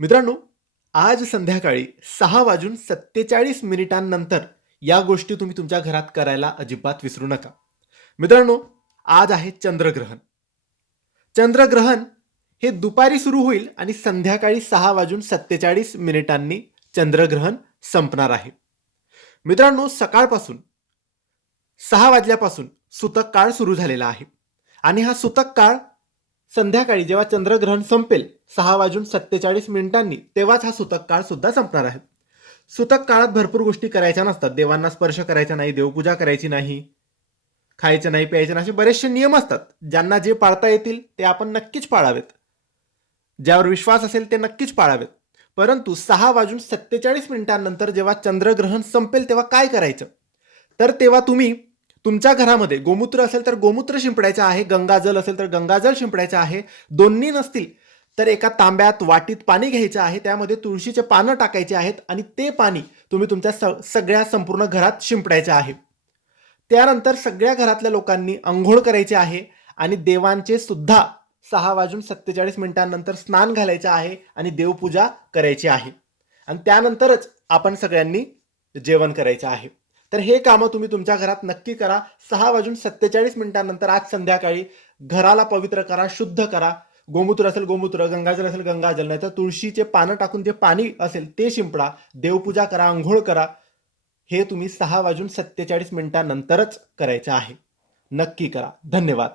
मित्रांनो, आज संध्याकाळी 6:47 या गोष्टी तुम्ही तुमच्या घरात करायला अजिबात विसरू नका. मित्रांनो, आज आहे चंद्रग्रहण. चंद्रग्रहण हे दुपारी सुरू होईल आणि संध्याकाळी 6:47 चंद्रग्रहण संपणार आहे. मित्रांनो, सकाळपासून 6 वाजल्यापासून सूतक काळ सुरू झालेला आहे आणि हा सूतक काळ संध्याकाळी जेव्हा चंद्रग्रहण संपेल 6:47 तेव्हाच हा सूतक काळ सुद्धा संपणार आहे. सूतक काळात भरपूर गोष्टी करायच्या नसतात. देवांना स्पर्श करायचा नाही, देवपूजा करायची नाही, खायचं नाही, प्यायचं नाही, असे बरेचसे नियम असतात. ज्यांना जे पाळता येतील ते आपण नक्कीच पाळावेत. ज्यावर विश्वास असेल ते नक्कीच पाळावेत. परंतु 6:47 जेव्हा चंद्रग्रहण संपेल तेव्हा काय करायचं? तर तेव्हा तुम्ही तुमच्या घरामध्ये गोमूत्र असेल तर गोमूत्र शिंपडायचं आहे, गंगाजल असेल तर गंगाजल शिंपडायचं आहे. दोन्ही नसतील तर एका तांब्यात वाटीत पाणी घ्यायचं आहे, त्यामध्ये तुळशीचे पानं टाकायचे आहेत आणि ते पाणी तुम्ही तुमच्या सगळ्या संपूर्ण घरात शिंपडायचं आहे. त्यानंतर सगळ्या घरातल्या लोकांनी अंघोळ करायचे आहे आणि देवांचे सुद्धा 6:47 स्नान घालायचं आहे आणि देवपूजा करायची आहे आणि त्यानंतरच आपण सगळ्यांनी जेवण करायचं आहे. तर हे कामं तुम्ही तुमच्या घरात नक्की करा. 6:47 आज संध्याकाळी घराला पवित्र करा, शुद्ध करा. गोमूत्र असेल गोमूत्र, गंगाजल असेल गंगाजल, नाही तर तुळशीचे पानं टाकून जे पाणी असेल ते शिंपडा, देवपूजा करा, अंघोळ करा. हे तुम्ही 6:47 करायचं आहे. नक्की करा. धन्यवाद.